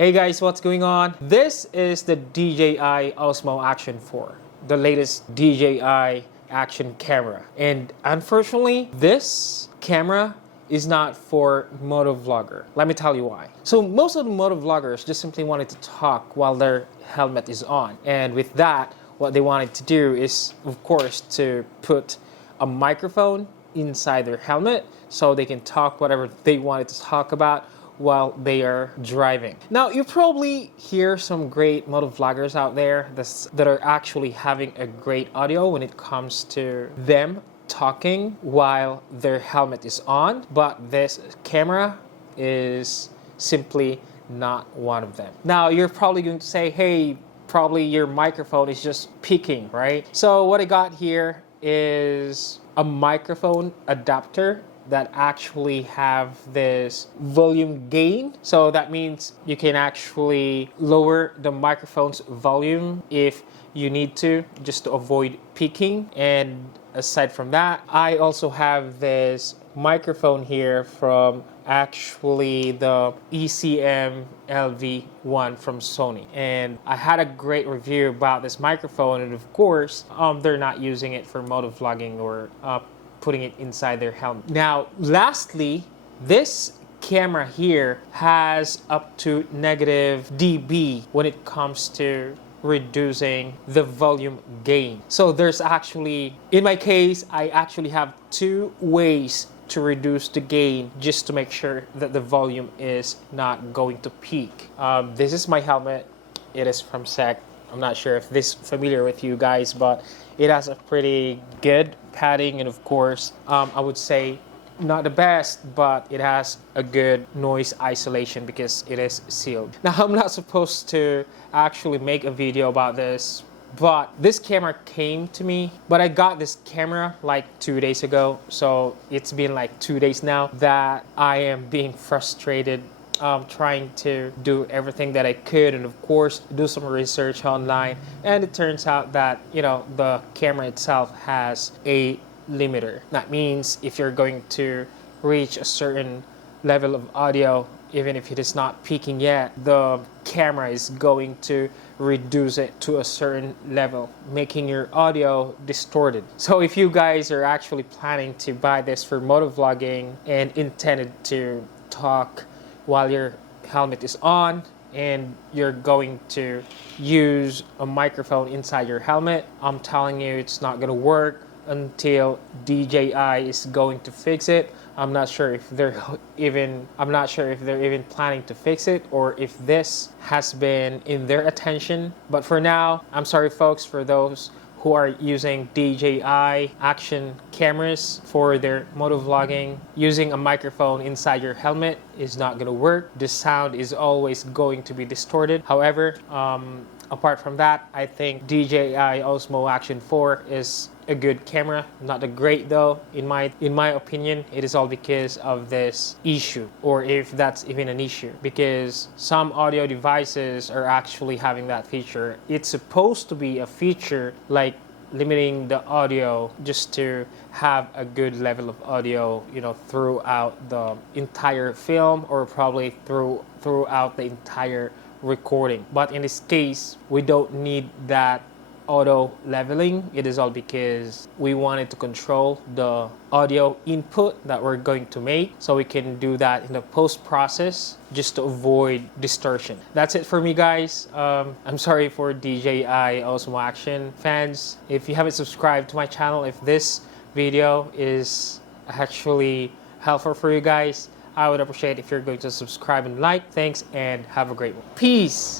Hey guys, what's going on? This is the DJI Osmo Action 4, the latest DJI Action camera. And unfortunately, this camera is not for motovlogger. Let me tell you why. So most of the motovloggers just simply wanted to talk while their helmet is on. And with that, what they wanted to do is, of course, to put a microphone inside their helmet so they can talk whatever they wanted to talk about while they are driving. Now, you probably hear some great motovloggers out there that are actually having a great audio when it comes to them talking while their helmet is on, but this camera is simply not one of them. Now, you're probably going to say, hey, probably your microphone is just peaking, right? So what I got here is a microphone adapter that actually have this volume gain. So that means you can actually lower the microphone's volume if you need to, just to avoid peaking. And aside from that, I also have this microphone here from actually the ECM LV1 from Sony. And I had a great review about this microphone, and of course, they're not using it for motovlogging or putting it inside their helmet. Now, lastly, this camera here has up to negative dB when it comes to reducing the volume gain. So there's actually, in my case, I actually have two ways to reduce the gain just to make sure that the volume is not going to peak. This is my helmet. It is from SEC. I'm not sure if this is familiar with you guys, but it has a pretty good padding, and of course, I would say not the best, but it has a good noise isolation because it is sealed. Now, I'm not supposed to actually make a video about this, but this camera came to me, but I got this camera like 2 days ago, so it's been like 2 days now that I am being frustrated trying to do everything that I could, and of course do some research online, and it turns out that, you know, the camera itself has a limiter. That means if you're going to reach a certain level of audio, even if it is not peaking yet, the camera is going to reduce it to a certain level, making your audio distorted. So if you guys are actually planning to buy this for motovlogging and intended to talk while your helmet is on, and you're going to use a microphone inside your helmet, I'm telling you, it's not gonna work until DJI is going to fix it. I'm not sure if they're even planning to fix it, or if this has been in their attention. But for now, I'm sorry folks, for those who are using DJI Action cameras for their motovlogging, using a microphone inside your helmet is not gonna work. The sound is always going to be distorted. However, apart from that, I think DJI Osmo Action 4 is a good camera. Not that great though, in my opinion. It is all because of this issue, or if that's even an issue, because some audio devices are actually having that feature. It's supposed to be a feature like limiting the audio just to have a good level of audio, you know, throughout the entire film, or probably throughout the entire recording. But in this case, we don't need that auto leveling. It is all because we wanted to control the audio input that we're going to make, so we can do that in the post process just to avoid distortion. That's it for me, guys. I'm sorry for DJI Osmo Action fans. If you haven't subscribed to my channel, if this video is actually helpful for you guys, I would appreciate if you're going to subscribe and like. Thanks, and have a great one. Peace.